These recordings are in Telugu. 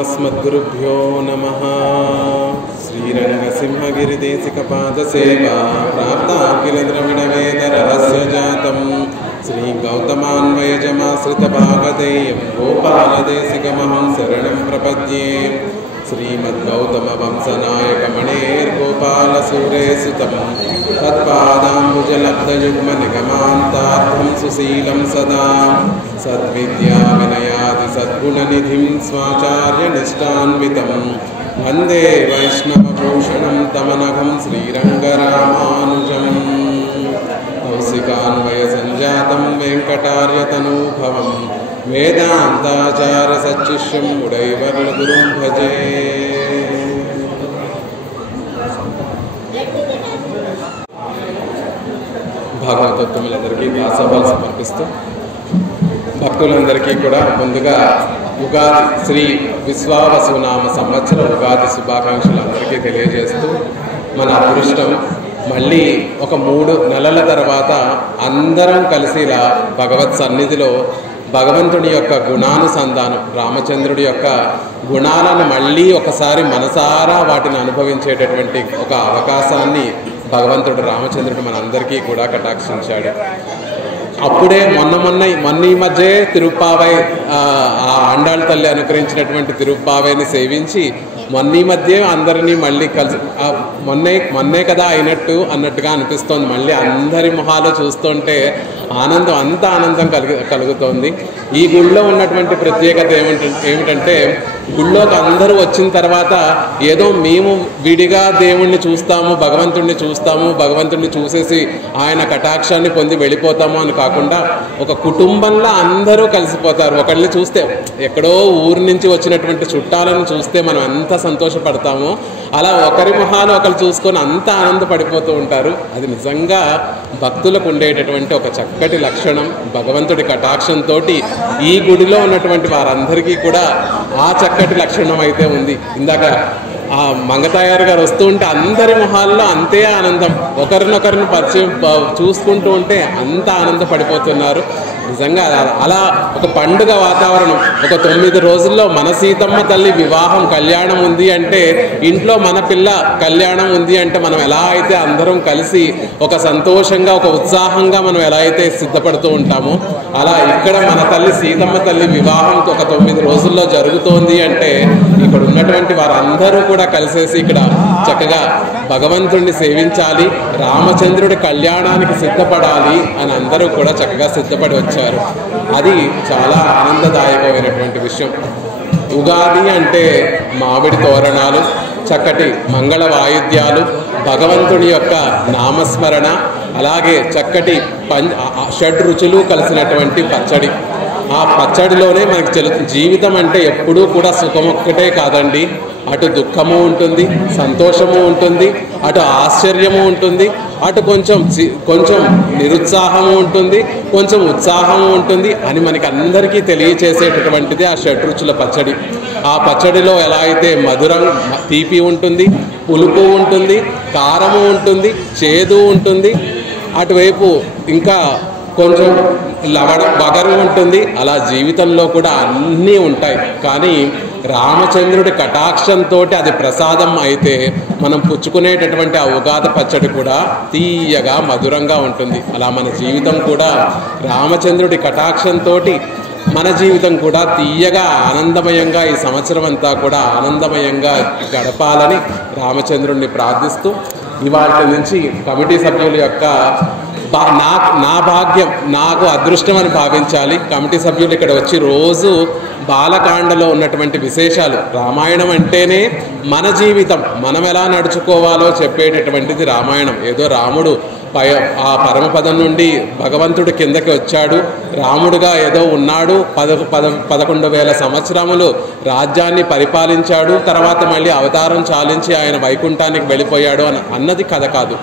अस्मद्गुरुभ्यो नमः। श्रीरङ्गसिंहगिरिदेशिकपादसेवा प्राप्ताखिलद्रविडवेदरहस्यजातं श्रीगौतमान्वयजमाश्रितभागधेयं गोपालदेशिकमहं शरणं प्रपद्ये। श्रीमद्गौतमवंशनायकमणेर्गोपालसूरेसुतं तत्पादाम्बुजलब्धयुग्मनिगमान्तार्थं सुशीलं सदा सद्विद्याविनयादिसद्गुणनिधिं स्वाचार्यनिष्ठान्वितं वन्दे वैष्णवभूषणं तमनघं श्रीरङ्गरामानुजं। कौशिकान्वयसञ्जातं वेङ्कटार्यतनूभवं वेदान्ताचार्यसच्शिष्यं उडैवर्लगुरुं भजे। భాగవతోత్తములందరికీ దాసోహాలు సమర్పిస్తూ భక్తులందరికీ కూడా ముందుగా ఉగాది శ్రీ విశ్వావసునామ సంవత్సర ఉగాది శుభాకాంక్షలు అందరికీ తెలియజేస్తూ, మన అదృష్టం మళ్ళీ ఒక 3 నెలల తర్వాత అందరం కలిసి ఇలా భగవత్ సన్నిధిలో భగవంతుడి యొక్క గుణానుసంధానం, రామచంద్రుడి యొక్క గుణాలను మళ్ళీ ఒకసారి మనసారా వాటిని అనుభవించేటటువంటి ఒక అవకాశాన్ని భగవంతుడు రామచంద్రుడు మనందరికీ కూడా కటాక్షించాడు. అప్పుడే మొన్న ఈ మధ్య తిరుప్పావై ఆ ఆండాళ్ళ తల్లి అనుకరించినటువంటి తిరుప్పావైని సేవించి ఈ మధ్య అందరినీ మళ్ళీ కలిసి మొన్నే కదా అన్నట్టుగా అనిపిస్తోంది. మళ్ళీ అందరి మొహాలు చూస్తుంటే అంత ఆనందం కలుగుతోంది. ఈ గుళ్ళో ఉన్నటువంటి ప్రత్యేకత ఏమిటంటే గుళ్ళోకి అందరూ వచ్చిన తర్వాత ఏదో మేము విడిగా దేవుణ్ణి చూస్తాము, భగవంతుడిని చూసేసి ఆయన కటాక్షాన్ని పొంది వెళ్ళిపోతాము అని కాకుండా ఒక కుటుంబంలో అందరూ కలిసిపోతారు. ఒకళ్ళని చూస్తే, ఎక్కడో ఊరి నుంచి వచ్చినటువంటి చుట్టాలను చూస్తే మనం ఎంత సంతోషపడతామో అలా ఒకరి మొహాలు ఒకరు చూసుకొని అంత ఆనందపడిపోతూ ఉంటారు. అది నిజంగా భక్తులకు ఉండేటటువంటి ఒక చక్కటి లక్షణం. భగవంతుడి కటాక్షంతో ఈ గుడిలో ఉన్నటువంటి వారందరికీ కూడా ఆ చక్కటి లక్షణం అయితే ఉంది. ఇందాక ఆ మంగతాయారు గారు వస్తూ ఉంటే అందరి మొహాల్లో అంతే ఆనందం, ఒకరినొకరిని పరిచయం చూసుకుంటూ ఉంటే అంత ఆనందపడిపోతున్నారు. నిజంగా అలా ఒక పండుగ వాతావరణం. ఒక 9 రోజుల్లో మన సీతమ్మ తల్లి వివాహం కళ్యాణం ఉంది అంటే, ఇంట్లో మన పిల్ల కళ్యాణం ఉంది అంటే మనం ఎలా అయితే అందరం కలిసి ఒక సంతోషంగా ఒక ఉత్సాహంగా మనం ఎలా అయితే సిద్ధపడుతూ ఉంటామో, అలా ఇక్కడ మన తల్లి సీతమ్మ తల్లి వివాహం ఒక 9 రోజుల్లో జరుగుతోంది అంటే ఇక్కడ ఉన్నటువంటి వారందరూ కూడా కలిసేసి ఇక్కడ చక్కగా భగవంతుడిని సేవించాలి, రామచంద్రుడి కళ్యాణానికి సిద్ధపడాలి అని అందరూ కూడా చక్కగా సిద్ధపడి వచ్చారు. అది చాలా ఆనందదాయకమైనటువంటి విషయం. ఉగాది అంటే మామిడి తోరణాలు, చక్కటి మంగళ వాయిద్యాలు, భగవంతుని యొక్క నామస్మరణ, అలాగే చక్కటి షడ్రుచులు కలిసినటువంటి పచ్చడి. ఆ పచ్చడిలోనే మనకి జీవితం అంటే ఎప్పుడూ కూడా సుఖమొక్కటే కాదండి. అటు దుఃఖము ఉంటుంది, సంతోషము ఉంటుంది, అటు ఆశ్చర్యము ఉంటుంది, అటు కొంచెం నిరుత్సాహము ఉంటుంది, కొంచెం ఉత్సాహము ఉంటుంది అని మనకి అందరికీ తెలియచేసేటటువంటిది ఆ షడ్రుచుల పచ్చడి. ఆ పచ్చడిలో ఎలా అయితే మధురం తీపి ఉంటుంది, పులుపు ఉంటుంది, కారము ఉంటుంది, చేదు ఉంటుంది, అటువైపు ఇంకా కొంచెం వగరు ఉంటుంది. అలా జీవితంలో కూడా అన్నీ ఉంటాయి. కానీ రామచంద్రుడి కటాక్షంతో అది ప్రసాదం అయితే మనం పుచ్చుకునేటటువంటి ఆ ఉగాది పచ్చడి కూడా తీయగా మధురంగా ఉంటుంది. అలా మన జీవితం కూడా రామచంద్రుడి కటాక్షంతో మన జీవితం కూడా తీయగా ఆనందమయంగా ఈ సంవత్సరం అంతా కూడా ఆనందమయంగా గడపాలని రామచంద్రుడిని ప్రార్థిస్తూ, ఇవాళ నుంచి కమిటీ సభ్యుల యొక్క నా భాగ్యం, నాకు అదృష్టం అని భావించాలి. కమిటీ సభ్యులు ఇక్కడ వచ్చి రోజు బాలకాండలో ఉన్నటువంటి విశేషాలు, రామాయణం అంటేనే మన జీవితం, మనం ఎలా నడుచుకోవాలో చెప్పేటటువంటిది రామాయణం. ఏదో రాముడు ఆ పరమపదం నుండి భగవంతుడు కిందకి వచ్చాడు, రాముడుగా ఏదో ఉన్నాడు, 11,000 సంవత్సరములు రాజ్యాన్ని పరిపాలించాడు, తర్వాత మళ్ళీ అవతారం చాలించి ఆయన వైకుంఠానికి వెళ్ళిపోయాడు అన్నది కథ కాదు.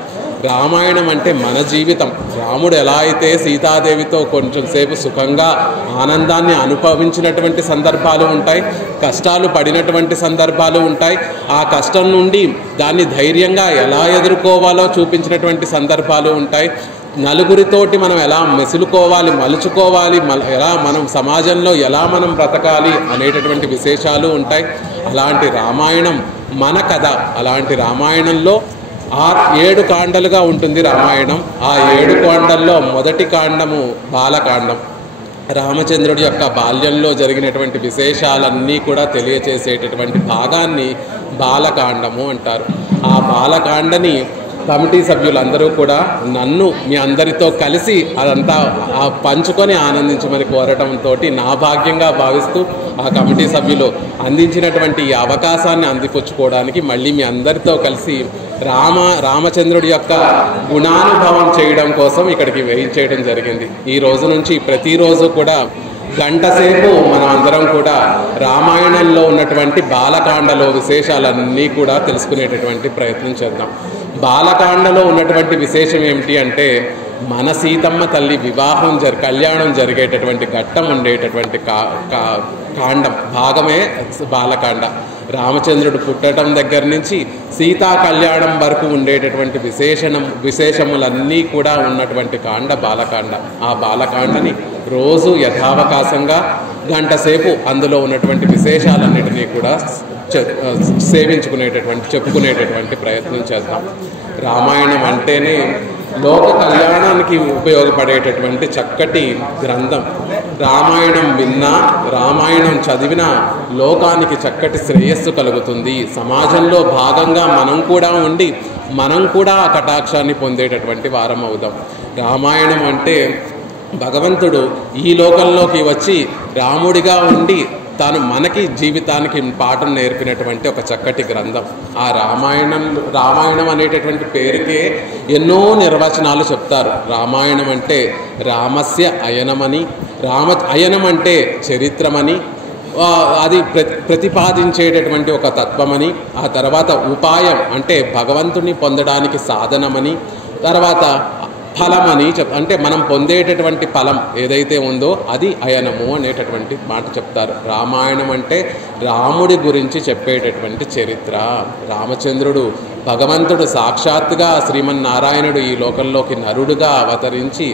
రామాయణం అంటే మన జీవితం. రాముడు ఎలా అయితే సీతాదేవితో కొంచెం సేపు సుఖంగా ఆనందాన్ని అనుభవించినటువంటి సందర్భాలు ఉంటాయి, కష్టాలు పడినటువంటి సందర్భాలు ఉంటాయి, ఆ కష్టం నుండి దాన్ని ధైర్యంగా ఎలా ఎదుర్కోవాలో చూపించినటువంటి సందర్భాలు ఉంటాయి. నలుగురితోటి మనం ఎలా మెసులుకోవాలి, మలుచుకోవాలి, ఎలా మనం సమాజంలో ఎలా మనం బ్రతకాలి అనేటటువంటి విశేషాలు ఉంటాయి. అలాంటి రామాయణం మన కథ. అలాంటి రామాయణంలో 7 కాండలుగా ఉంటుంది రామాయణం. ఆ 7 కాండల్లో మొదటి కాండము బాలకాండం. రామచంద్రుడి యొక్క బాల్యంలో జరిగినటువంటి విశేషాలన్నీ కూడా తెలియచేసేటటువంటి భాగాన్ని బాలకాండము అంటారు. ఆ బాలకాండని కమిటీ సభ్యులందరూ కూడా నన్ను మీ అందరితో కలిసి అదంతా పంచుకొని ఆనందించమని కోరటంతో నా భాగ్యంగా భావిస్తూ ఆ కమిటీ సభ్యులు అందించినటువంటి ఈ అవకాశాన్ని అందిపుచ్చుకోవడానికి మళ్ళీ మీ అందరితో కలిసి రామచంద్రుడి యొక్క గుణానుభవం చేయడం కోసం ఇక్కడికి వేయించేయడం జరిగింది. ఈ రోజు నుంచి ప్రతిరోజు కూడా గంట సేపు మనం అందరం కూడా రామాయణంలో ఉన్నటువంటి బాలకాండలో విశేషాలన్నీ కూడా తెలుసుకునేటటువంటి ప్రయత్నం చేద్దాం. బాలకాండలో ఉన్నటువంటి విశేషం ఏమిటి అంటే, మన సీతమ్మ తల్లి కళ్యాణం జరిగేటటువంటి ఘట్టం ఉండేటటువంటి కాండం భాగమే బాలకాండ. రామచంద్రుడు పుట్టడం దగ్గర నుంచి సీతా కళ్యాణం వరకు ఉండేటటువంటి విశేషములన్నీ కూడా ఉన్నటువంటి కాండ బాలకాండ. ఆ బాలకాండని రోజు యథావకాశంగా గంట సేపు అందులో ఉన్నటువంటి విశేషాలన్నిటినీ కూడా చెప్పుకునేటటువంటి ప్రయత్నం చేద్దాం. రామాయణం అంటేనే లోక కళ్యాణానికి ఉపయోగపడేటటువంటి చక్కటి గ్రంథం. రామాయణం విన్నా, రామాయణం చదివినా లోకానికి చక్కటి శ్రేయస్సు కలుగుతుంది. సమాజంలో భాగంగా మనం కూడా ఉండి మనం కూడా ఆ కటాక్షాన్ని పొందేటటువంటి వారం అవుదాం. రామాయణం అంటే భగవంతుడు ఈ లోకంలోకి వచ్చి రాముడిగా ఉండి తాను మనకి జీవితానికి పాఠం నేర్పినటువంటి ఒక చక్కటి గ్రంథం. ఆ రామాయణం అనేటటువంటి పేరుకే ఎన్నో నిర్వచనాలు చెప్తారు. రామాయణం అంటే రామస్య అయనమని, అయనం అంటే చరిత్రమని, అది ప్రతిపాదించేటటువంటి ఒక తత్వమని, ఆ తర్వాత ఉపాయం అంటే భగవంతుని పొందడానికి సాధనమని, తర్వాత ఫలమని అంటే మనం పొందేటటువంటి ఫలం ఏదైతే ఉందో అది అయనము అనేటటువంటి మాట చెప్తారు. రామాయణం అంటే రాముడి గురించి చెప్పేటటువంటి చరిత్ర. రామచంద్రుడు భగవంతుడు సాక్షాత్తుగా శ్రీమన్నారాయణుడు ఈ లోకంలోకి నరుడుగా అవతరించి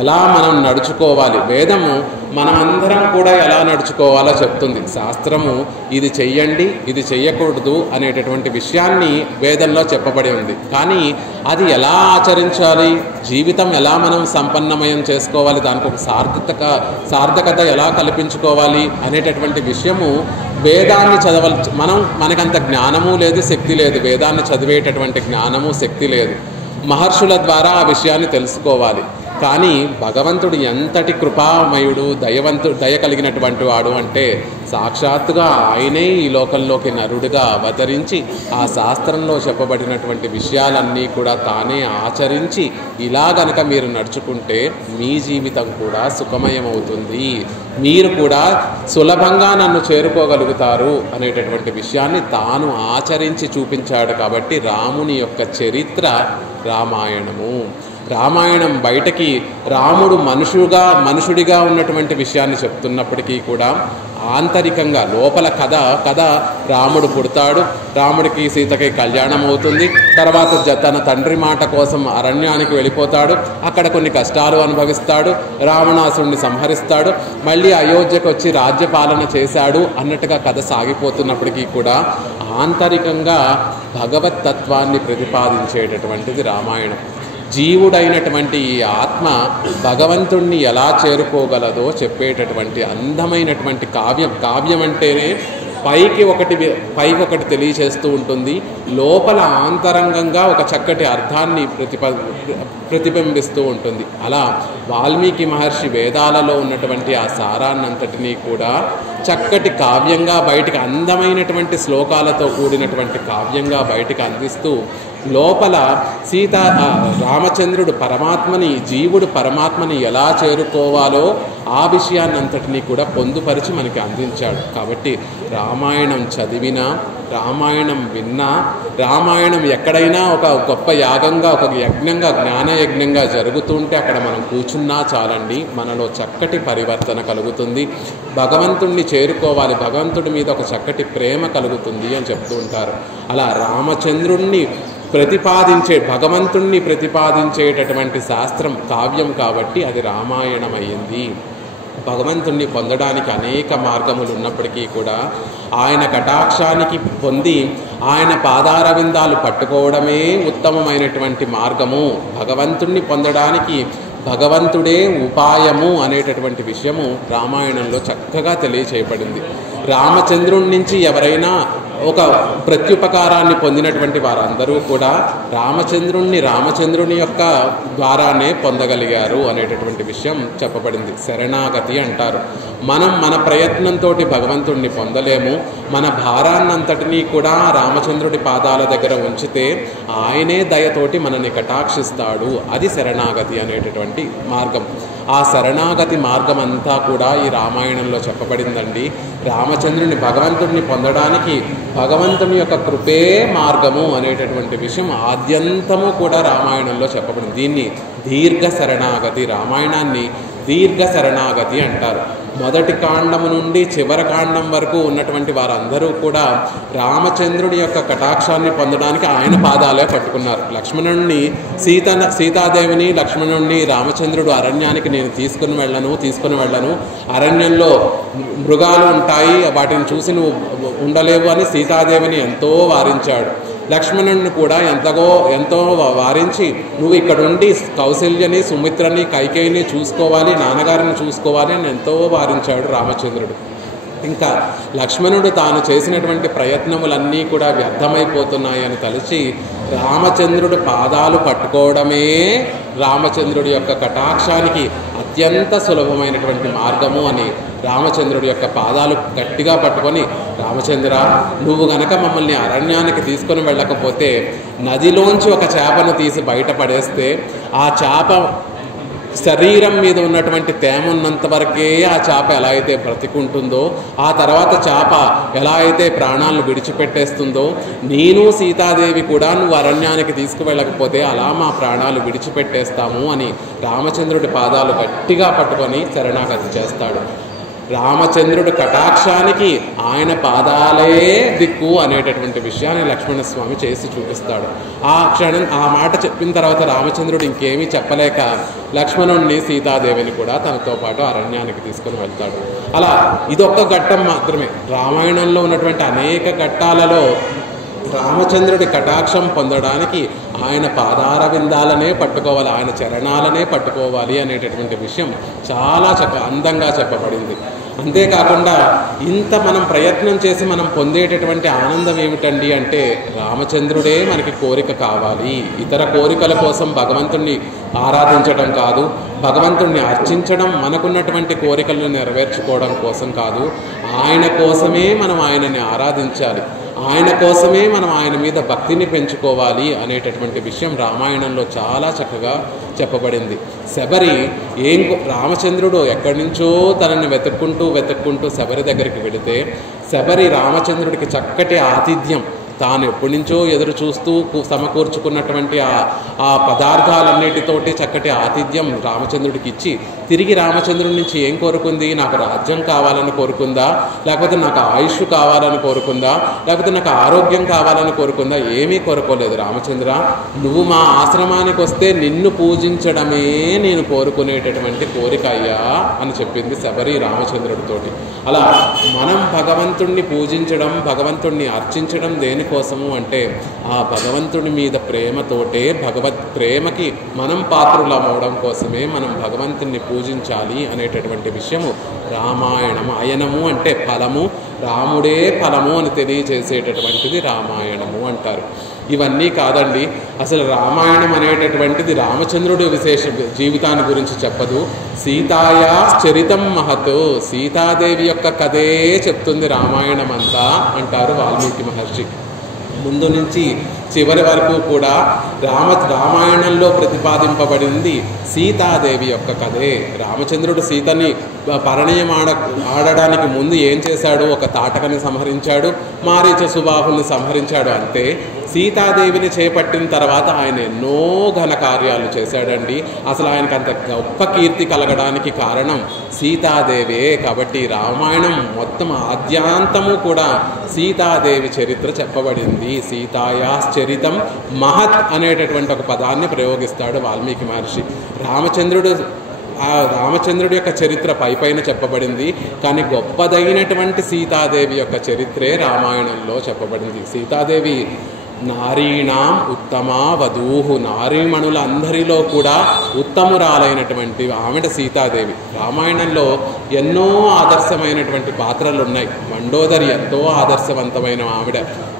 ఎలా మనం నడుచుకోవాలి, వేదము మనమందరం కూడా ఎలా నడుచుకోవాలో చెప్తుంది. శాస్త్రము ఇది చెయ్యండి, ఇది చెయ్యకూడదు అనేటటువంటి విషయాన్ని వేదంలో చెప్పబడి ఉంది. కానీ అది ఎలా ఆచరించాలి, జీవితం ఎలా మనం సంపన్నమయం చేసుకోవాలి, దానికి ఒక సార్థకత ఎలా కల్పించుకోవాలి అనేటటువంటి విషయము వేదాన్ని మనకంత జ్ఞానము లేదు, శక్తి లేదు. వేదాన్ని చదివేటటువంటి జ్ఞానము, శక్తి లేదు. మహర్షుల ద్వారా ఆ విషయాన్ని తెలుసుకోవాలి. కానీ భగవంతుడు ఎంతటి కృపామయుడు, దయ కలిగినటువంటి వాడు అంటే సాక్షాత్తుగా ఆయనే ఈ లోకంలోకి నరుడుగా అవతరించి ఆ శాస్త్రంలో చెప్పబడినటువంటి విషయాలన్నీ కూడా తానే ఆచరించి ఇలా గనక మీరు నడుచుకుంటే మీ జీవితం కూడా సుఖమయమవుతుంది, మీరు కూడా సులభంగా నన్ను చేరుకోగలుగుతారు అనేటటువంటి విషయాన్ని తాను ఆచరించి చూపించాడు. కాబట్టి రాముని యొక్క చరిత్ర రామాయణము. రామాయణం బయటకి రాముడు మనుషుడిగా ఉన్నటువంటి విషయాన్ని చెప్తున్నప్పటికీ కూడా ఆంతరికంగా లోపల కథ రాముడు పుడతాడు, రాముడికి సీతకి కళ్యాణం అవుతుంది, తర్వాత తన తండ్రి మాట కోసం అరణ్యానికి వెళ్ళిపోతాడు, అక్కడ కొన్ని కష్టాలు అనుభవిస్తాడు, రావణాసురుడిని సంహరిస్తాడు, మళ్ళీ అయోధ్యకు వచ్చి రాజ్యపాలన చేశాడు అన్నట్టుగా కథ సాగిపోతున్నప్పటికీ కూడా ఆంతరికంగా భగవత్తత్వాన్ని ప్రతిపాదించేటటువంటిది రామాయణం. జీవుడైనటువంటి ఈ ఆత్మ భగవంతుణ్ణి ఎలా చేరుకోగలదో చెప్పేటటువంటి అందమైనటువంటి కావ్యం అంటేనే పైకి ఒకటి తెలియచేస్తూ ఉంటుంది, లోపల ఆంతరంగంగా ఒక చక్కటి అర్థాన్ని ప్రతిబింబిస్తూ ఉంటుంది. అలా వాల్మీకి మహర్షి వేదాలలో ఉన్నటువంటి ఆ సారాన్నంతటినీ కూడా చక్కటి కావ్యంగా బయటికి, అందమైనటువంటి శ్లోకాలతో కూడినటువంటి కావ్యంగా బయటికి అందిస్తూ లోపల రామచంద్రుడు జీవుడు పరమాత్మని ఎలా చేరుకోవాలో ఆ విషయాన్నంతటినీ కూడా పొందుపరిచి మనకి అందించాడు. కాబట్టి రామాయణం చదివినా, రామాయణం విన్నా, రామాయణం ఎక్కడైనా ఒక గొప్ప యాగంగా, ఒక యజ్ఞంగా, జ్ఞానయజ్ఞంగా జరుగుతుంటే అక్కడ మనం కూర్చున్నా చాలండి, మనలో చక్కటి పరివర్తన కలుగుతుంది, భగవంతుణ్ణి చేరుకోవాలి, భగవంతుడి మీద ఒక చక్కటి ప్రేమ కలుగుతుంది అని చెప్తూ ఉంటారు. అలా రామచంద్రుణ్ణి భగవంతుణ్ణి ప్రతిపాదించేటటువంటి శాస్త్రం కావ్యం కాబట్టి అది రామాయణం అయ్యింది. భగవంతుణ్ణి పొందడానికి అనేక మార్గములు ఉన్నప్పటికీ కూడా ఆయన కటాక్షానికి పొంది ఆయన పాదారవిందాలు పట్టుకోవడమే ఉత్తమమైనటువంటి మార్గము. భగవంతుణ్ణి పొందడానికి భగవంతుడే ఉపాయము అనేటటువంటి విషయము రామాయణంలో చక్కగా తెలియచేయబడింది. రామచంద్రుడి నుంచి ఎవరైనా ఒక ప్రత్యుపకారాన్ని పొందినటువంటి వారందరూ కూడా రామచంద్రుని యొక్క ద్వారానే పొందగలిగారు అనేటటువంటి విషయం చెప్పబడింది. శరణాగతి అంటారు. మనం మన ప్రయత్నంతో భగవంతుణ్ణి పొందలేము. మన భారాన్నంతటినీ కూడా రామచంద్రుడి పాదాల దగ్గర ఉంచితే ఆయనే దయతోటి మనని కటాక్షిస్తాడు. అది శరణాగతి అనేటటువంటి మార్గం. ఆ శరణాగతి మార్గం అంతా కూడా ఈ రామాయణంలో చెప్పబడిందండి. రామచంద్రుని భగవంతుడిని పొందడానికి భగవంతుని యొక్క కృపే మార్గము అనేటటువంటి విషయం ఆద్యంతము కూడా రామాయణంలో చెప్పబడింది. దీన్ని దీర్ఘ శరణాగతి, రామాయణాన్ని దీర్ఘ శరణాగతి అంటారు. మొదటి కాండము నుండి చివరి కాండం వరకు ఉన్నటువంటి వారందరూ కూడా రామచంద్రుడి యొక్క కటాక్షాన్ని పొందడానికి ఆయన పాదాలే పట్టుకున్నారు. లక్ష్మణుడిని సీతాదేవిని లక్ష్మణుడిని రామచంద్రుడు అరణ్యానికి నేను తీసుకుని వెళ్ళను, అరణ్యంలో మృగాలు ఉంటాయి, వాటిని చూసి నువ్వు ఉండలేవు అని సీతాదేవిని ఎంతో వారించాడు. లక్ష్మణుడిని కూడా ఎంతో వారించి నువ్వు ఇక్కడ ఉండి కౌశల్యని, సుమిత్రని, కైకేయిని చూసుకోవాలి, నాన్నగారిని చూసుకోవాలి అని ఎంతో వారించాడు రామచంద్రుడు. ఇంకా లక్ష్మణుడు తాను చేసినటువంటి ప్రయత్నములన్నీ కూడా వ్యర్థమైపోతున్నాయని తలచి రామచంద్రుడు పాదాలు పట్టుకోవడమే రామచంద్రుడి యొక్క కటాక్షానికి అత్యంత సులభమైనటువంటి మార్గము అని రామచంద్రుడి యొక్క పాదాలు గట్టిగా పట్టుకొని, రామచంద్ర నువ్వు గనక మమ్మల్ని అరణ్యానికి తీసుకొని వెళ్ళకపోతే నదిలోంచి ఒక చేపను తీసి బయట పడేస్తే ఆ చేప శరీరం మీద ఉన్నటువంటి తేమ ఉన్నంత వరకే ఆ చేప ఎలా అయితే బ్రతికుంటుందో, ఆ తర్వాత చేప ఎలా అయితే ప్రాణాలను విడిచిపెట్టేస్తుందో, నేను సీతాదేవి కూడా నువ్వు అరణ్యానికి తీసుకువెళ్ళకపోతే అలా మా ప్రాణాలు విడిచిపెట్టేస్తాము అని రామచంద్రుడి పాదాలు గట్టిగా పట్టుకొని శరణాగతి చేస్తాడు. రామచంద్రుడి కటాక్షానికి ఆయన పాదాలే దిక్కు అనేటటువంటి విషయాన్ని లక్ష్మణస్వామి చేసి చూపిస్తాడు. ఆ మాట చెప్పిన తర్వాత రామచంద్రుడు ఇంకేమీ చెప్పలేక లక్ష్మణుడిని సీతాదేవిని కూడా తనతో పాటు అరణ్యానికి తీసుకుని వెళ్తాడు. అలా ఇదొక్క ఘట్టం మాత్రమే. రామాయణంలో ఉన్నటువంటి అనేక ఘట్టాలలో రామచంద్రుడి కటాక్షం పొందడానికి ఆయన పాదారవిందాలనే పట్టుకోవాలి, ఆయన చరణాలనే పట్టుకోవాలి అనేటటువంటి విషయం చాలా అందంగా చెప్పబడింది. అంతేకాకుండా ఇంత మనం ప్రయత్నం చేసి మనం పొందేటటువంటి ఆనందం ఏమిటండి అంటే రామచంద్రుడే మనకి కోరిక కావాలి. ఇతర కోరికల కోసం భగవంతుణ్ణి ఆరాధించడం కాదు, భగవంతుణ్ణి అర్చించడం మనకున్నటువంటి కోరికలను నెరవేర్చుకోవడం కోసం కాదు, ఆయన కోసమే మనం ఆయనని ఆరాధించాలి, ఆయన కోసమే మనం ఆయన మీద భక్తిని పెంచుకోవాలి అనేటటువంటి విషయం రామాయణంలో చాలా చక్కగా చెప్పబడింది. శబరి రామచంద్రుడు ఎక్కడి నుంచో తనని వెతుక్కుంటూ శబరి దగ్గరికి వెళితే శబరి రామచంద్రుడికి చక్కటి ఆతిథ్యం, తాను ఎప్పటి నుంచో ఎదురు చూస్తూ సమకూర్చుకున్నటువంటి ఆ పదార్థాలన్నిటితోటి చక్కటి ఆతిథ్యం రామచంద్రుడికి ఇచ్చి తిరిగి రామచంద్రుడి నుంచి ఏం కోరుకుంది? నాకు రాజ్యం కావాలని కోరుకుందా, లేకపోతే నాకు ఆయుష్ కావాలని కోరుకుందా, లేకపోతే నాకు ఆరోగ్యం కావాలని కోరుకుందా? ఏమీ కోరుకోలేదు. రామచంద్ర నువ్వు మా ఆశ్రమానికి వస్తే నిన్ను పూజించడమే నేను కోరుకునేటటువంటి కోరిక అయ్యా అని చెప్పింది శబరి రామచంద్రుడితోటి. అలా మనం భగవంతుణ్ణి పూజించడం, భగవంతుణ్ణి అర్చించడం దేనికోసము అంటే ఆ భగవంతుడి మీద ప్రేమతోటే, భగవత్ ప్రేమకి మనం పాత్రులమవడం కోసమే మనం భగవంతుణ్ణి పూజించాలి అనేటటువంటి విషయము రామాయణము. అయనము అంటే ఫలము, రాముడే ఫలము అని తెలియచేసేటటువంటిది రామాయణము అంటారు. ఇవన్నీ కాదండి, అసలు రామాయణం అనేటటువంటిది రామచంద్రుడి విశేష జీవితాన్ని గురించి చెప్పదు. సీతాయా చరితం మహత్, సీతాదేవి యొక్క కథే చెప్తుంది రామాయణం అంతా అంటారు వాల్మీకి మహర్షి. ముందు నుంచి చివరి వరకు కూడా రామాయణంలో ప్రతిపాదింపబడింది సీతాదేవి యొక్క కథే. రామచంద్రుడు సీతని పరిణయం ఆడడానికి ముందు ఏం చేశాడు? ఒక తాటకని సంహరించాడు, మారీచ సుబాహుల్ని సంహరించాడు. అంతే. సీతాదేవిని చేపట్టిన తర్వాత ఆయన ఎన్నో ఘన కార్యాలు చేశాడండి. అసలు ఆయనకు అంత గొప్ప కీర్తి కలగడానికి కారణం సీతాదేవే. కాబట్టి రామాయణం మొత్తం ఆద్యాంతము కూడా సీతాదేవి చరిత్ర చెప్పబడింది. సీతాయాశ్చరితం మహత్ అనేటటువంటి ఒక పదాన్ని ప్రయోగిస్తాడు వాల్మీకి మహర్షి. రామచంద్రుడి యొక్క చరిత్ర పైపైన చెప్పబడింది, కానీ గొప్పదైనటువంటి సీతాదేవి యొక్క చరిత్రే రామాయణంలో చెప్పబడింది. సీతాదేవి నారీణాం ఉత్తమా వధూహు, నారీమణులందరిలో కూడా ఉత్తమురాలైనటువంటి ఆవిడ సీతాదేవి. రామాయణంలో ఎన్నో ఆదర్శమైనటువంటి పాత్రలు ఉన్నాయి. మండోదరి ఎంతో ఆదర్శవంతమైన ఆవిడ,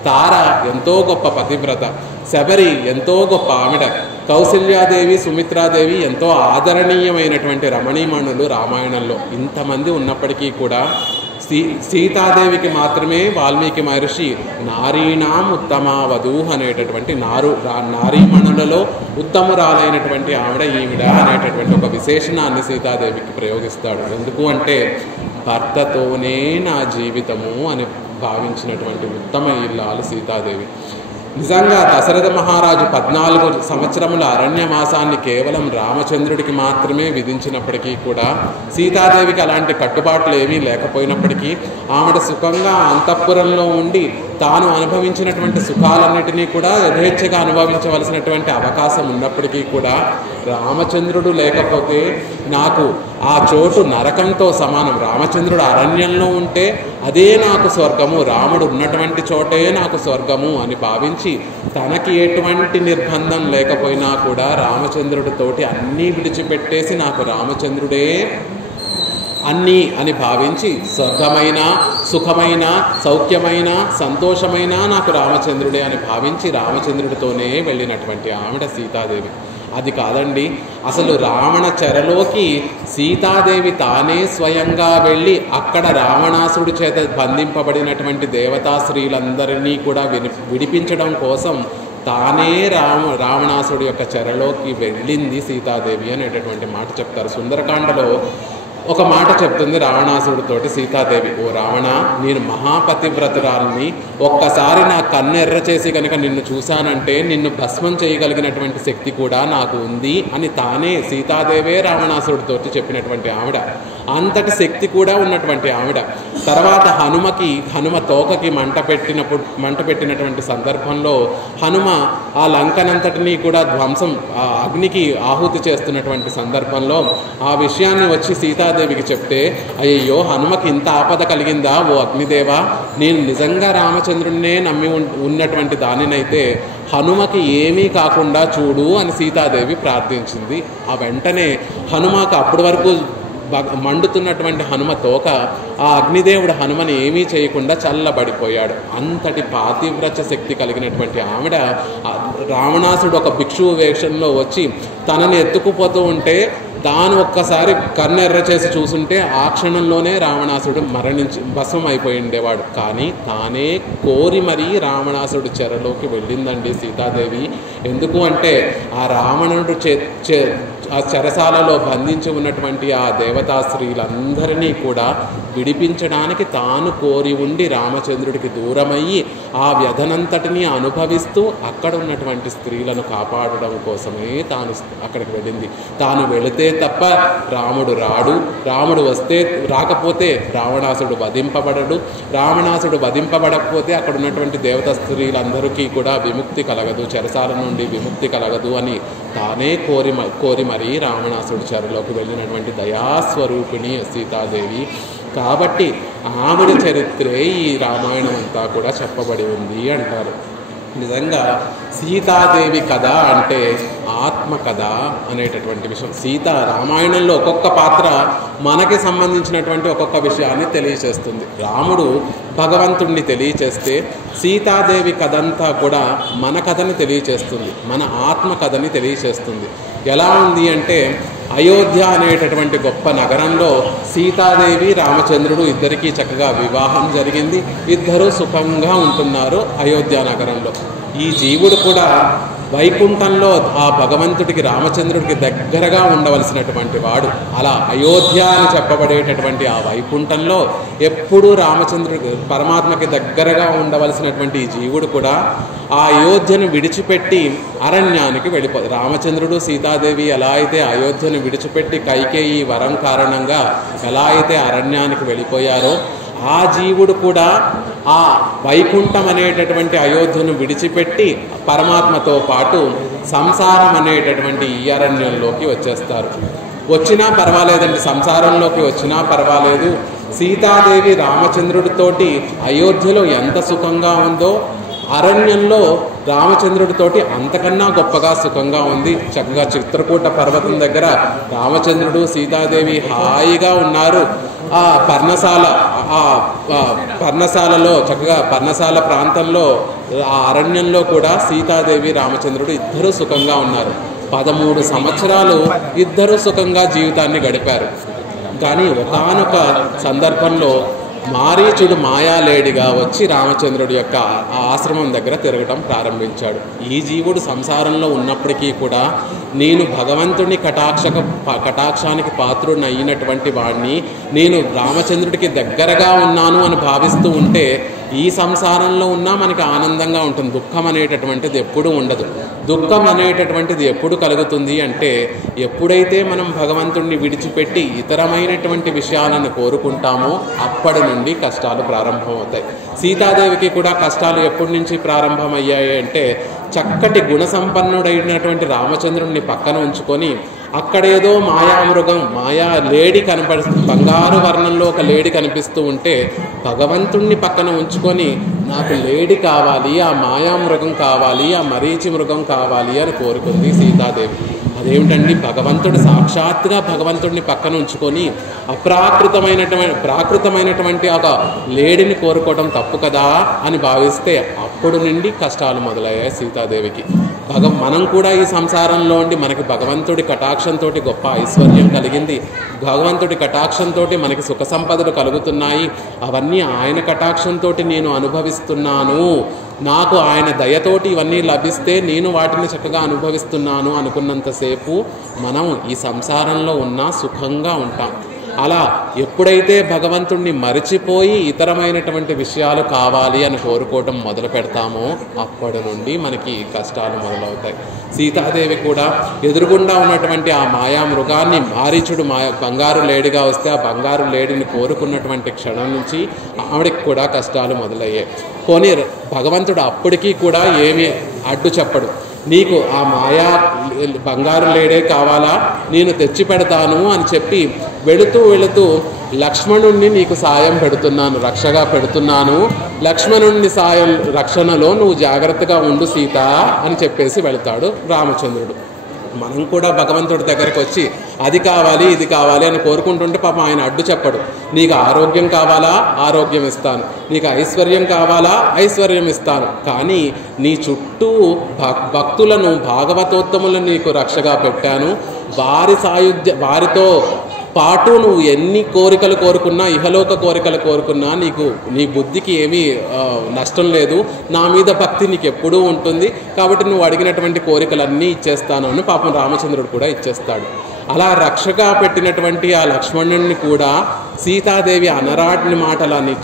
తార ఎంతో గొప్ప పతివ్రత, శబరి ఎంతో గొప్ప ఆవిడ, కౌసల్యాదేవి, సుమిత్రాదేవి ఎంతో ఆదరణీయమైనటువంటి రమణీమణులు రామాయణంలో. ఇంతమంది ఉన్నప్పటికీ కూడా సీతాదేవికి మాత్రమే వాల్మీకి మహర్షి నారీణాం ఉత్తమా వధూహ్ అనేటటువంటి నారీమణులలో ఉత్తమురాలైనటువంటి ఆవిడ ఈవిడ అనేటటువంటి ఒక విశేషణాన్ని సీతాదేవికి ప్రయోగిస్తాడు. ఎందుకు అంటే భర్తతోనే నా జీవితము అని భావించినటువంటి ఉత్తమ ఇల్లాలు సీతాదేవి. నిజంగా దశరథ మహారాజు 14 సంవత్సరముల అరణ్యవాసాన్ని కేవలం రామచంద్రుడికి మాత్రమే విధించినప్పటికీ కూడా సీతాదేవికి అలాంటి కట్టుబాట్లు ఏమీ లేకపోయినప్పటికీ ఆవిడ సుఖంగా అంతఃపురంలో ఉండి తాను అనుభవించినటువంటి సుఖాలన్నిటినీ కూడా యథేచ్ఛగా అనుభవించవలసినటువంటి అవకాశం ఉన్నప్పటికీ కూడా రామచంద్రుడు లేకపోతే నాకు ఆ చోటు నరకంతో సమానం. రామచంద్రుడు అరణ్యంలో ఉంటే అదే నాకు స్వర్గము, రాముడు ఉన్నటువంటి చోటే నాకు స్వర్గము అని భావించి తనకి ఎటువంటి నిర్బంధం లేకపోయినా కూడా రామచంద్రుడితోటి అన్నీ విడిచిపెట్టేసి నాకు రామచంద్రుడే అన్నీ అని భావించి స్వర్గమైన, సుఖమైన, సౌఖ్యమైన, సంతోషమైన నాకు రామచంద్రుడే అని భావించి రామచంద్రుడితోనే వెళ్ళినటువంటి ఆవిడ సీతాదేవి. అది కాదండి, అసలు రావణ చెరలోకి సీతాదేవి తానే స్వయంగా వెళ్ళి అక్కడ రావణాసుడి చేత బంధింపబడినటువంటి దేవతాశ్రీలందరినీ కూడా విడిపించడం కోసం తానే రావణాసుడి యొక్క చెరలోకి వెళ్ళింది సీతాదేవి అనేటటువంటి మాట చెప్తారు. సుందరకాండలో ఒక మాట చెప్తుంది రావణాసుడితోటి సీతాదేవి, ఓ రావణ, నేను మహాపతివ్రతురాల్ని, ఒక్కసారి నా కన్ను ఎర్ర చేసి కనుక నిన్ను చూశానంటే నిన్ను భస్మం చేయగలిగినటువంటి శక్తి కూడా నాకు ఉంది అని తానే సీతాదేవే రావణాసుడితోటి చెప్పినటువంటి ఆవిడ. అంతటి శక్తి కూడా ఉన్నటువంటి ఆవిడ. తర్వాత హనుమ తోకకి మంట పెట్టినటువంటి సందర్భంలో హనుమ ఆ లంకనంతటినీ కూడా ధ్వంసం, ఆ అగ్నికి ఆహుతి చేస్తున్నటువంటి సందర్భంలో ఆ విషయాన్ని వచ్చి సీతాదేవికి చెప్తే, అయ్యో హనుమకి ఇంత ఆపద కలిగిందా ఓ అగ్నిదేవా, నేను నిజంగా రామచంద్రుడినే నమ్మి ఉన్నటువంటి దానినైతే హనుమకి ఏమీ కాకుండా చూడు అని సీతాదేవి ప్రార్థించింది. ఆ వెంటనే హనుమకు అప్పటి వరకు మండుతున్నటువంటి హనుమ తోక ఆ అగ్నిదేవుడు హనుమని ఏమీ చేయకుండా చల్లబడిపోయాడు. అంతటి పాతివ్రత శక్తి కలిగినటువంటి ఆవిడ రావణాసుడు ఒక భిక్షువు వేషంలో వచ్చి తనని ఎత్తుకుపోతూ ఉంటే తాను ఒక్కసారి కన్నెర్ర చేసి చూసుంటే ఆ క్షణంలోనే రావణాసుడు భస్మం అయిపోయి ఉండేవాడు. కానీ తానే కోరి మరీ రావణాసుడు చెరలోకి వెళ్ళిందండి సీతాదేవి. ఎందుకు అంటే ఆ రావణుడు ఆ చెరసాలలో బంధించి ఉన్నటువంటి ఆ దేవతాశ్రీలందరినీ కూడా విడిపించడానికి తాను కోరి ఉండి రామచంద్రుడికి దూరమయ్యి ఆ వ్యధనంతటినీ అనుభవిస్తూ అక్కడ ఉన్నటువంటి స్త్రీలను కాపాడడం కోసమే తాను అక్కడికి వెళ్ళింది. తాను వెళితే తప్ప రాముడు రాడు, రాముడు రాకపోతే రావణాసుడు వధింపబడడు, రావణాసుడు వధింపబడకపోతే అక్కడ ఉన్నటువంటి దేవతా స్త్రీలందరికీ కూడా విముక్తి కలగదు, చెరసాల నుండి విముక్తి కలగదు అని తానే కోరి మరీ రావణాసుడి చెరలోకి వెళ్ళినటువంటి దయాస్వరూపిణి సీతాదేవి. కాబట్టి ఆవిడ చరిత్రే ఈ రామాయణం అంతా కూడా చెప్పబడి ఉంది అంటారు. నిజంగా సీతాదేవి కథ అంటే ఆత్మ కథ అనేటటువంటి విషయం. రామాయణంలో ఒక్కొక్క పాత్ర మనకి సంబంధించినటువంటి ఒక్కొక్క విషయాన్ని తెలియచేస్తుంది. రాముడు భగవంతుణ్ణి తెలియచేస్తే సీతాదేవి కథ అంతా కూడా మన కథని తెలియచేస్తుంది, మన ఆత్మ కథని తెలియచేస్తుంది. ఎలా ఉంది అంటే అయోధ్య అనేటటువంటి గొప్ప నగరంలో సీతాదేవి రామచంద్రుడు ఇద్దరికీ చక్కగా వివాహం జరిగింది, ఇద్దరూ సుఖంగా ఉంటున్నారు అయోధ్య నగరంలో. ఈ జీవుడు కూడా వైకుంఠంలో ఆ భగవంతుడికి రామచంద్రుడికి దగ్గరగా ఉండవలసినటువంటి వాడు. అలా అయోధ్య అని చెప్పబడేటటువంటి ఆ వైకుంఠంలో ఎప్పుడూ రామచంద్రుడికి పరమాత్మకి దగ్గరగా ఉండవలసినటువంటి ఈ జీవుడు కూడా ఆ అయోధ్యను విడిచిపెట్టి అరణ్యానికి వెళ్ళిపోతాడు. రామచంద్రుడు సీతాదేవి ఎలా అయితే అయోధ్యను విడిచిపెట్టి కైకేయి వరం కారణంగా ఎలా అయితే అరణ్యానికి వెళ్ళిపోయారో ఆ జీవుడు కూడా ఆ వైకుంఠం అనేటటువంటి అయోధ్యను విడిచిపెట్టి పరమాత్మతో పాటు సంసారం అనేటటువంటి ఈ అరణ్యంలోకి వచ్చేస్తారు. వచ్చినా పర్వాలేదండి, సంసారంలోకి వచ్చినా పర్వాలేదు. సీతాదేవి రామచంద్రుడితోటి అయోధ్యలో ఎంత సుఖంగా ఉందో అరణ్యంలో రామచంద్రుడితోటి అంతకన్నా గొప్పగా సుఖంగా ఉంది. చక్కగా చిత్రకూట పర్వతం దగ్గర రామచంద్రుడు సీతాదేవి హాయిగా ఉన్నారు. ఆ పర్ణశాలలో చక్కగా పర్ణశాల ప్రాంతంలో ఆ అరణ్యంలో కూడా సీతాదేవి రామచంద్రుడు ఇద్దరు సుఖంగా ఉన్నారు. 13 సంవత్సరాలు ఇద్దరు సుఖంగా జీవితాన్ని గడిపారు. కానీ ఒకానొక సందర్భంలో మారీచుడు మాయాలేడిగా వచ్చి రామచంద్రుడి యొక్క ఆశ్రమం దగ్గర తిరగటం ప్రారంభించాడు. ఈ జీవుడు సంసారంలో ఉన్నప్పటికీ కూడా నేను భగవంతుని కటాక్షానికి పాత్రుడిని అయినటువంటి వాడిని, నేను రామచంద్రుడికి దగ్గరగా ఉన్నాను అని భావిస్తూ ఉంటే ఈ సంసారంలో ఉన్నా మనకి ఆనందంగా ఉంటుంది. దుఃఖం అనేటటువంటిది ఎప్పుడూ ఉండదు. దుఃఖం అనేటటువంటిది ఎప్పుడు కలుగుతుంది అంటే ఎప్పుడైతే మనం భగవంతుడిని విడిచిపెట్టి ఇతరమైనటువంటి విషయాలను కోరుకుంటామో అప్పటి నుండి కష్టాలు ప్రారంభమవుతాయి. సీతాదేవికి కూడా కష్టాలు ఎప్పటి నుంచి ప్రారంభమయ్యాయి అంటే చక్కటి గుణసంపన్నుడైనటువంటి రామచంద్రుడిని పక్కన ఉంచుకొని అక్కడేదో మాయామృగం మాయా లేడి కనపడుతుంది, బంగారు వర్ణంలో ఒక లేడి కనిపిస్తూ ఉంటే భగవంతుణ్ణి పక్కన ఉంచుకొని నాకు లేడి కావాలి, ఆ మాయామృగం కావాలి, ఆ మరీచి మృగం కావాలి అని కోరుకుంది సీతాదేవి. అదేమిటండి, భగవంతుడు సాక్షాత్తుగా భగవంతుడిని పక్కన ఉంచుకొని ప్రాకృతమైనటువంటి ఒక లేడిని కోరుకోవడం తప్పు కదా అని భావిస్తే అప్పుడు నుండి కష్టాలు మొదలయ్యాయి సీతాదేవికి. మనం కూడా ఈ సంసారంలో ఉండి మనకి భగవంతుడి కటాక్షంతో గొప్ప ఐశ్వర్యం కలిగింది, భగవంతుడి కటాక్షంతో మనకి సుఖ సంపదలు కలుగుతున్నాయి, అవన్నీ ఆయన కటాక్షంతో నేను అనుభవిస్తున్నాను, నాకు ఆయన దయతోటి ఇవన్నీ లభిస్తే నేను వాటిని చక్కగా అనుభవిస్తున్నాను అనుకున్నంతసేపు మనం ఈ సంసారంలో ఉన్నా సుఖంగా ఉంటాం. అలా ఎప్పుడైతే భగవంతుణ్ణి మరిచిపోయి ఇతరమైనటువంటి విషయాలు కావాలి అని కోరుకోవటం మొదలు పెడతామో అప్పటి నుండి మనకి కష్టాలు మొదలవుతాయి. సీతాదేవి కూడా ఎదురుగుండా ఉన్నటువంటి ఆ మాయా మృగాన్ని మారీచుడు బంగారు లేడిగా వస్తే ఆ బంగారు లేడిని కోరుకున్నటువంటి క్షణం నుంచి ఆవిడకి కూడా కష్టాలు మొదలయ్యాయి. కొని భగవంతుడు అప్పటికీ కూడా ఏమీ అడ్డు చెప్పడు. నీకు ఆ మాయా బంగారు లేడే కావాలా, నేను తెచ్చి పెడతాను అని చెప్పి వెళుతూ లక్ష్మణుణ్ణి నీకు సాయం పెడుతున్నాను, రక్షగా పెడుతున్నాను, లక్ష్మణుణ్ణి సాయం రక్షణలో నువ్వు జాగ్రత్తగా ఉండు సీత అని చెప్పేసి వెళతాడు రామచంద్రుడు. మనం కూడా భగవంతుడి దగ్గరికి వచ్చి అది కావాలి ఇది కావాలి అని కోరుకుంటుంటే పాపం ఆయన అడ్డు చెప్పడు. నీకు ఆరోగ్యం కావాలా, ఆరోగ్యం ఇస్తాను, నీకు ఐశ్వర్యం కావాలా, ఐశ్వర్యం ఇస్తాను, కానీ నీ చుట్టూ భక్తులను భాగవతోత్తములను నీకు రక్షగా పెట్టాను, వారితో పాటు నువ్వు ఎన్ని కోరికలు కోరుకున్నా, ఇహలోక కోరికలు కోరుకున్నా నీ బుద్ధికి ఏమీ నష్టం లేదు, నా మీద భక్తి నీకు ఎప్పుడూ ఉంటుంది, కాబట్టి నువ్వు అడిగినటువంటి కోరికలన్నీ ఇచ్చేస్తాను అని పాపం రామచంద్రుడు కూడా ఇచ్చేస్తాడు. అలా రక్షగా పెట్టినటువంటి ఆ లక్ష్మణుడిని కూడా సీతాదేవి అనరాటిని మాటలని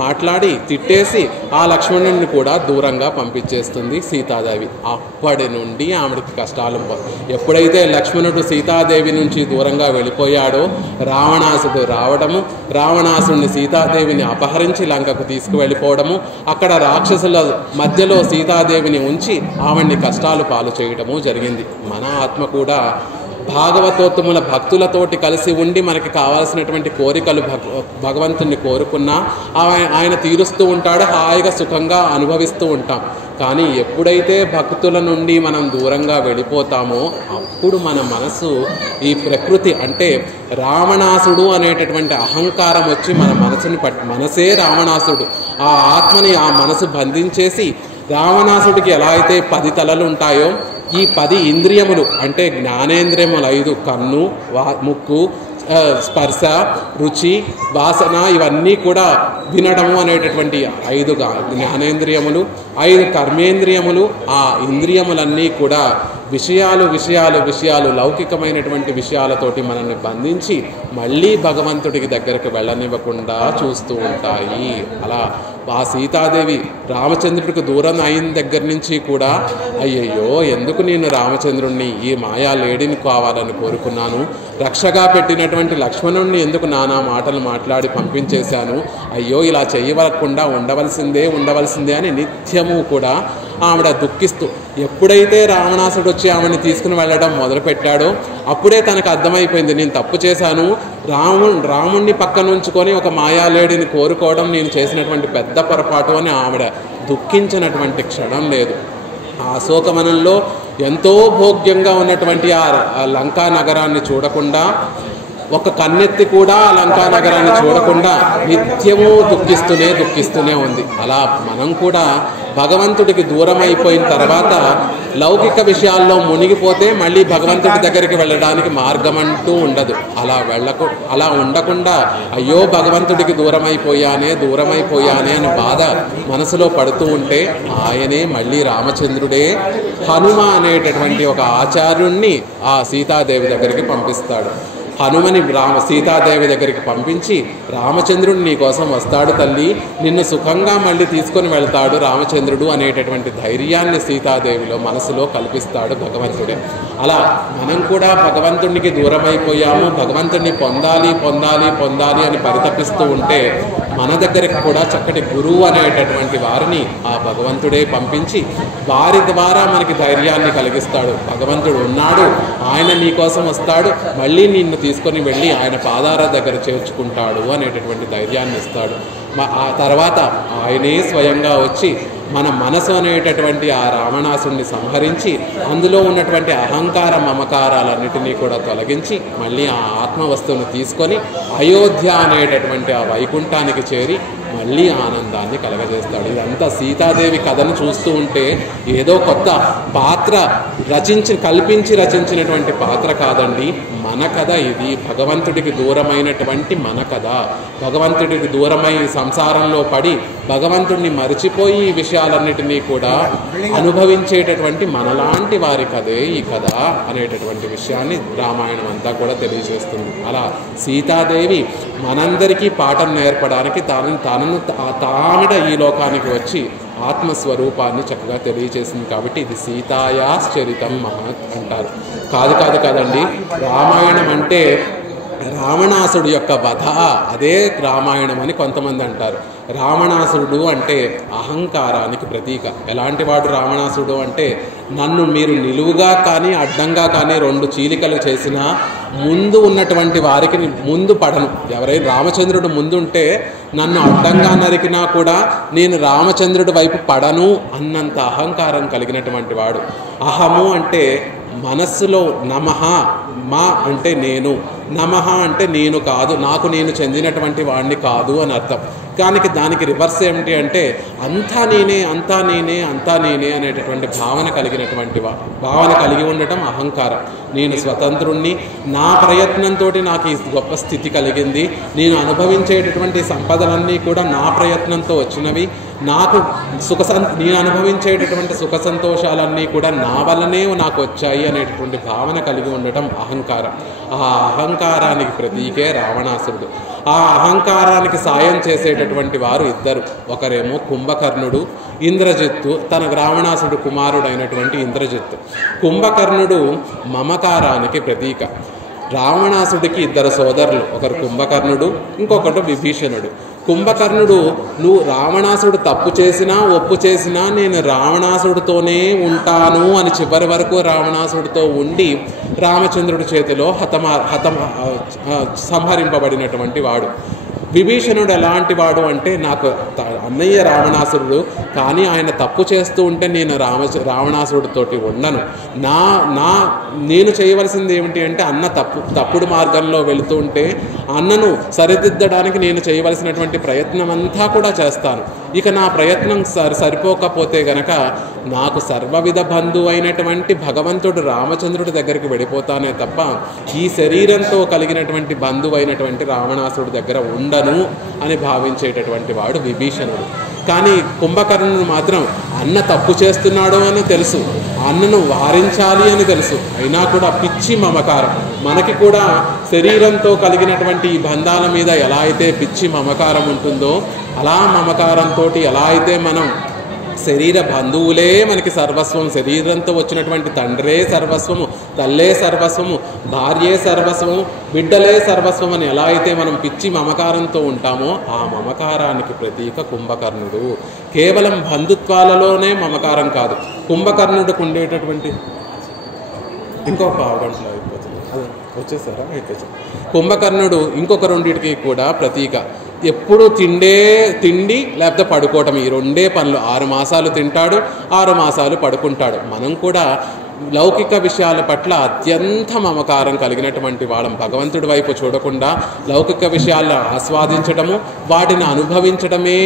మాట్లాడి తిట్టేసి ఆ లక్ష్మణుడిని కూడా దూరంగా పంపించేస్తుంది సీతాదేవి. అప్పటి నుండి ఆవిడకి కష్టాలు. ఎప్పుడైతే లక్ష్మణుడు సీతాదేవి నుంచి దూరంగా వెళ్ళిపోయాడో రావణాసుడు రావడము, రావణాసుడిని సీతాదేవిని అపహరించి లంకకు తీసుకువెళ్ళిపోవడము, అక్కడ రాక్షసుల మధ్యలో సీతాదేవిని ఉంచి ఆవిడ్ని కష్టాలు పాలు చేయడము జరిగింది. మన ఆత్మ కూడా భాగవతోత్తముల భక్తులతోటి కలిసి ఉండి మనకి కావాల్సినటువంటి కోరికలు భగవంతుని కోరుకున్నా ఆయన తీరుస్తూ ఉంటాడు, హాయిగా సుఖంగా అనుభవిస్తూ ఉంటాం. కానీ ఎప్పుడైతే భక్తుల నుండి మనం దూరంగా వెళ్ళిపోతామో అప్పుడు మన మనసు ఈ ప్రకృతి అంటే రావణాసుడు అనేటటువంటి అహంకారం వచ్చి మన మనసే రావణాసుడు, ఆ ఆత్మని ఆ మనసు బంధించేసి రావణాసుడికి ఎలా అయితే 10 తలలు ఉంటాయో ఈ 10 ఇంద్రియములు అంటే జ్ఞానేంద్రియములు 5 కన్ను, ముక్కు, స్పర్శ, రుచి, వాసన ఇవన్నీ కూడా వినడము అనేటటువంటి 5 జ్ఞానేంద్రియములు, 5 కర్మేంద్రియములు, ఆ ఇంద్రియములన్నీ కూడా విషయాలు లౌకికమైనటువంటి విషయాలతోటి మనల్ని బంధించి మళ్ళీ భగవంతుడికి దగ్గరకు వెళ్ళనివ్వకుండా చూస్తూ ఉంటాయి. అలా ఆ సీతాదేవి రామచంద్రుడికి దూరం అయిన దగ్గర నుంచి కూడా అయ్యయ్యో ఎందుకు నేను రామచంద్రుణ్ణి ఈ మాయా లేడిని కావాలని కోరుకున్నాను, రక్షగా పెట్టినటువంటి లక్ష్మణుణ్ణి ఎందుకు నానా మాటలు మాట్లాడి పంపించేశాను, అయ్యో ఇలా చేయవకుండా ఉండవలసిందే అని నిత్యము కూడా ఆవిడ దుఃఖిస్తూ, ఎప్పుడైతే రావణాసుడు వచ్చి ఆవిడని తీసుకుని వెళ్ళడం మొదలుపెట్టాడో అప్పుడే తనకు అర్థమైపోయింది, నేను తప్పు చేశాను, రాముణ్ణి పక్కన ఉంచుకొని ఒక మాయాలేడిని కోరుకోవడం నేను చేసినటువంటి పెద్ద పొరపాటు అని ఆవిడ దుఃఖించినటువంటి క్షణం లేదు. ఆ అశోకవనంలో ఎంతో భోగ్యంగా ఉన్నటువంటి ఆ లంకా నగరాన్ని చూడకుండా, ఒక కన్నెత్తి కూడా లంకా నగరాన్ని చూడకుండా నిత్యము దుఃఖిస్తూనే ఉంది. అలా మనం కూడా భగవంతుడికి దూరం అయిపోయిన తర్వాత లౌకిక విషయాల్లో మునిగిపోతే మళ్ళీ భగవంతుడి దగ్గరికి వెళ్ళడానికి మార్గం అంటూ ఉండదు. అలా ఉండకుండా అయ్యో భగవంతుడికి దూరం అయిపోయానే అని బాధ మనసులో పడుతూ ఉంటే ఆయనే మళ్ళీ రామచంద్రుడే హనుమ అనేటటువంటి ఒక ఆచార్యుణ్ణి ఆ సీతాదేవి దగ్గరికి పంపిస్తాడు. హనుమని సీతాదేవి దగ్గరికి పంపించి, రామచంద్రుడు నీ కోసం వస్తాడు తల్లి, నిన్ను సుఖంగా మళ్ళీ తీసుకొని వెళ్తాడు రామచంద్రుడు అనేటటువంటి ధైర్యాన్ని సీతాదేవిలో మనసులో కల్పిస్తాడు భగవంతుడే. అలా మనం కూడా భగవంతుడికి దూరం అయిపోయాము, భగవంతుడిని పొందాలి అని పరితపిస్తూ ఉంటే మన దగ్గరికి కూడా చక్కటి గురువు అనేటటువంటి వారిని ఆ భగవంతుడే పంపించి వారి ద్వారా మనకి ధైర్యాన్ని కలిగిస్తాడు. భగవంతుడు ఉన్నాడు, ఆయన నీ కోసం వస్తాడు, మళ్ళీ నిన్ను తీసుకొని వెళ్ళి ఆయన పాదాల దగ్గర చేర్చుకుంటాడు అనేటటువంటి ధైర్యాన్ని ఇస్తాడు. ఆ తర్వాత ఆయనే స్వయంగా వచ్చి మన మనసు అనేటటువంటి ఆ రావణాసుని సంహరించి అందులో ఉన్నటువంటి అహంకార మమకారాలన్నిటినీ కూడా తొలగించి మళ్ళీ ఆ ఆత్మవస్తువును తీసుకొని అయోధ్య అనేటటువంటి ఆ వైకుంఠానికి చేరి మళ్ళీ ఆనందాన్ని కలగజేస్తాడు. ఇదంతా సీతాదేవి కథను చూస్తూ ఉంటే ఏదో కొత్త పాత్ర కల్పించి రచించినటువంటి పాత్ర కాదండి, మన కథ ఇది. భగవంతుడికి దూరమైనటువంటి మన కథ, భగవంతుడికి దూరమై సంసారంలో పడి భగవంతుడిని మరిచిపోయి ఈ విషయాలన్నిటినీ కూడా అనుభవించేటటువంటి మనలాంటి వారి కథే ఈ కథ అనేటటువంటి విషయాన్ని రామాయణం అంతా కూడా తెలియజేస్తుంది. అలా సీతాదేవి మనందరికీ పాఠం నేర్పడానికి తామిడ ఈ లోకానికి వచ్చి ఆత్మస్వరూపాన్ని చక్కగా తెలియజేసింది. కాబట్టి ఇది సీతాయాశ్చరితం మహత్ అంటారు. కాదండి, రామాయణం అంటే రావణాసుడు యొక్క వధ, అదే రామాయణం అని కొంతమంది అంటారు. రావణాసురుడు అంటే అహంకారానికి ప్రతీక. ఎలాంటి వాడు రావణాసురుడు అంటే, నన్ను మీరు నిలువుగా కానీ అడ్డంగా కానీ 2 చీలికలు చేసినా ముందు ఉన్నటువంటి వారికి ముందు పడను. ఎవరైనా రామచంద్రుడు ముందుంటే నన్ను అడ్డంగా నరికినా కూడా నేను రామచంద్రుడి వైపు పడను అన్నంత అహంకారం కలిగినటువంటి వాడు. అహము అంటే మనస్సులో నమః, మా అంటే నేను, నమః అంటే నేను కాదు, నాకు నేను చెందినటువంటి వాడిని కాదు అని అర్థం. కానీ దానికి రివర్స్ ఏమిటి అంటే అంతా నేనే అనేటటువంటి భావన కలిగి ఉండటం అహంకారం. నేను స్వతంత్రుణ్ణి, నా ప్రయత్నంతో నాకు ఈ గొప్ప స్థితి కలిగింది, నేను అనుభవించేటటువంటి సంపదలన్నీ కూడా నా ప్రయత్నంతో వచ్చినవి, నేను అనుభవించేటటువంటి సుఖ సంతోషాలన్నీ కూడా నా వల్లనే నాకు వచ్చాయి అనేటటువంటి భావన కలిగి ఉండటం అహంకారం. ఆ అహంకారానికి ప్రతీకే రావణాసురుడు. ఆ అహంకారానికి సాయం చేసేటటువంటి వారు ఇద్దరు. ఒకరేమో కుంభకర్ణుడు, ఇంద్రజిత్తు, తన రావణాసుడు కుమారుడైనటువంటి ఇంద్రజిత్తు. కుంభకర్ణుడు మమకారానికి ప్రతీక. రావణాసుడికి 2 సోదరులు, ఒకరు కుంభకర్ణుడు, ఇంకొకటి విభీషణుడు. కుంభకర్ణుడు, నువ్వు రావణాసుడు తప్పు చేసినా ఒప్పు చేసినా నేను రావణాసుడితోనే ఉంటాను అని చివరి వరకు రావణాసుడితో ఉండి రామచంద్రుడి చేతిలో సంహరింపబడినటువంటి వాడు. విభీషణుడు ఎలాంటి వాడు అంటే, నాకు అన్నయ్య రావణాసురుడు, కానీ ఆయన తప్పు చేస్తూ ఉంటే నేను రావణాసురుడితోటి ఉండను. నేను చేయవలసింది ఏమిటి అంటే, అన్న తప్పుడు మార్గంలో వెళుతూ ఉంటే అన్నను సరిదిద్దడానికి నేను చేయవలసినటువంటి ప్రయత్నం అంతా కూడా చేస్తాను. ఇక నా ప్రయత్నం సరిపోకపోతే గనక నాకు సర్వవిధ బంధువు అయినటువంటి భగవంతుడు రామచంద్రుడి దగ్గరికి వెళ్ళిపోతానే తప్ప ఈ శరీరంతో కలిగినటువంటి బంధువు అయినటువంటి రావణాసురుడి దగ్గర ఉండను అని భావించేటటువంటి వాడు విభీషణుడు. కానీ కుంభకర్ణుడు మాత్రం అన్న తప్పు చేస్తున్నాడు అని తెలుసు, అన్నను వారించాలి అని తెలుసు, అయినా కూడా పిచ్చి మమకారం. మనకి కూడా శరీరంతో కలిగినటువంటి ఈ బంధాల మీద ఎలా అయితే పిచ్చి మమకారం ఉంటుందో, అలా మమకారంతో ఎలా అయితే మనం శరీర బంధువులే మనకి సర్వస్వం, శరీరంతో వచ్చినటువంటి తండ్రే సర్వస్వము, తల్లే సర్వస్వము, భార్యే సర్వస్వము, బిడ్డలే సర్వస్వం అని ఎలా అయితే మనం పిచ్చి మమకారంతో ఉంటామో ఆ మమకారానికి ప్రతీక కుంభకర్ణుడు. కేవలం బంధుత్వాలలోనే మమకారం కాదు, కుంభకర్ణుడికి ఉండేటటువంటి ఇంకో పావుగంటలో అయిపోతుంది వచ్చేసారా అయిపోయింది. కుంభకర్ణుడు ఇంకొక రెండింటికి కూడా ప్రతీక. ఎప్పుడు తిండి లేకపోతే పడుకోవటం, ఈ రెండే పనులు. 6 మాసాలు తింటాడు, 6 మాసాలు పడుకుంటాడు. మనం కూడా లౌకిక విషయాల పట్ల అత్యంత మమకారం కలిగినటువంటి వాళ్ళం. భగవంతుడి వైపు చూడకుండా లౌకిక విషయాలను ఆస్వాదించడము, వాటిని అనుభవించడమే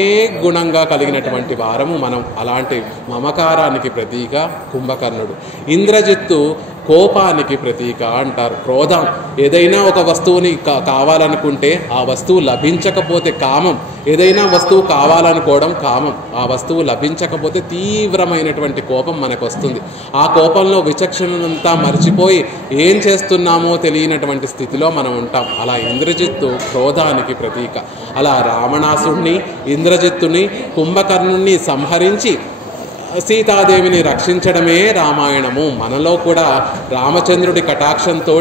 గుణంగా కలిగినటువంటి వారము మనం. అలాంటి మమకారానికి ప్రతీక కుంభకర్ణుడు. ఇంద్రజిత్తు కోపానికి ప్రతీక అంటారు. క్రోధం, ఏదైనా ఒక వస్తువుని కావాలనుకుంటే ఆ వస్తువు లభించకపోతే కామం, ఏదైనా వస్తువు కావాలనుకోవడం కామం, ఆ వస్తువు లభించకపోతే తీవ్రమైనటువంటి కోపం మనకు వస్తుంది. ఆ కోపంలో విచక్షణంతా మర్చిపోయి ఏం చేస్తున్నామో తెలియనటువంటి స్థితిలో మనం ఉంటాం. అలా ఇంద్రజిత్తు క్రోధానికి ప్రతీక. అలా రావణాసుడిని, ఇంద్రజిత్తుని, కుంభకర్ణుణ్ణి సంహరించి సీతాదేవిని రక్షించడమే రామాయణము. మనలో కూడా రామచంద్రుడి కటాక్షంతో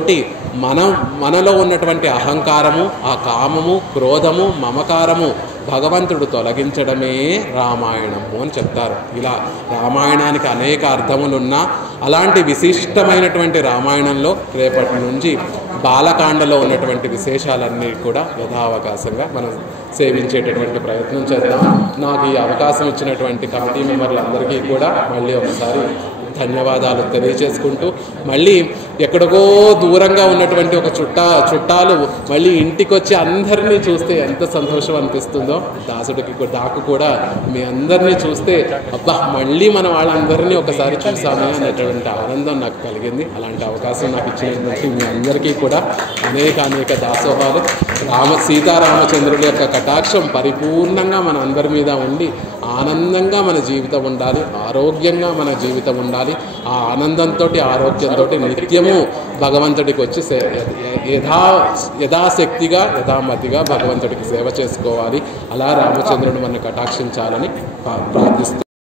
మనలో ఉన్నటువంటి అహంకారము, ఆ కామము, క్రోధము, మమకారము భగవంతుడు తొలగించడమే రామాయణము అని చెప్తారు. ఇలా రామాయణానికి అనేక అర్థములున్నా అలాంటి విశిష్టమైనటువంటి రామాయణంలో రేపటి నుంచి బాలకాండలో ఉన్నటువంటి విశేషాలన్నీ కూడా యథావకాశంగా మనం సేవించేటటువంటి ప్రయత్నం చేద్దాం. నాకు ఈ అవకాశం ఇచ్చినటువంటి కమిటీ మెంబర్లందరికీ కూడా మళ్ళీ ఒకసారి ధన్యవాదాలు తెలియజేసుకుంటూ, మళ్ళీ ఎక్కడికో దూరంగా ఉన్నటువంటి ఒక చుట్టాలు మళ్ళీ ఇంటికి వచ్చి అందరినీ చూస్తే ఎంత సంతోషం అనిపిస్తుందో, నాకు కూడా మీ అందరినీ చూస్తే అబ్బా మళ్ళీ మన వాళ్ళందరినీ ఒకసారి చూసామే అనేటువంటి ఆనందం నాకు కలిగింది. అలాంటి అవకాశం నాకు ఇచ్చినటువంటి మీ అందరికీ కూడా అనేక దాసోహాలు. సీతారామచంద్రుడి యొక్క కటాక్షం పరిపూర్ణంగా మన అందరి మీద ఉండి ఆనందంగా మన జీవితం ఉండాలి, ఆరోగ్యంగా మన జీవితం ఉండాలి. ఆ ఆనందంతో, ఆరోగ్యంతో నిత్యము భగవంతుడికి వచ్చి యథాశక్తిగా, యథామతిగా భగవంతుడికి సేవ చేసుకోవాలి. అలా రామచంద్రుడు మనను కటాక్షించాలని ప్రార్థిస్తూ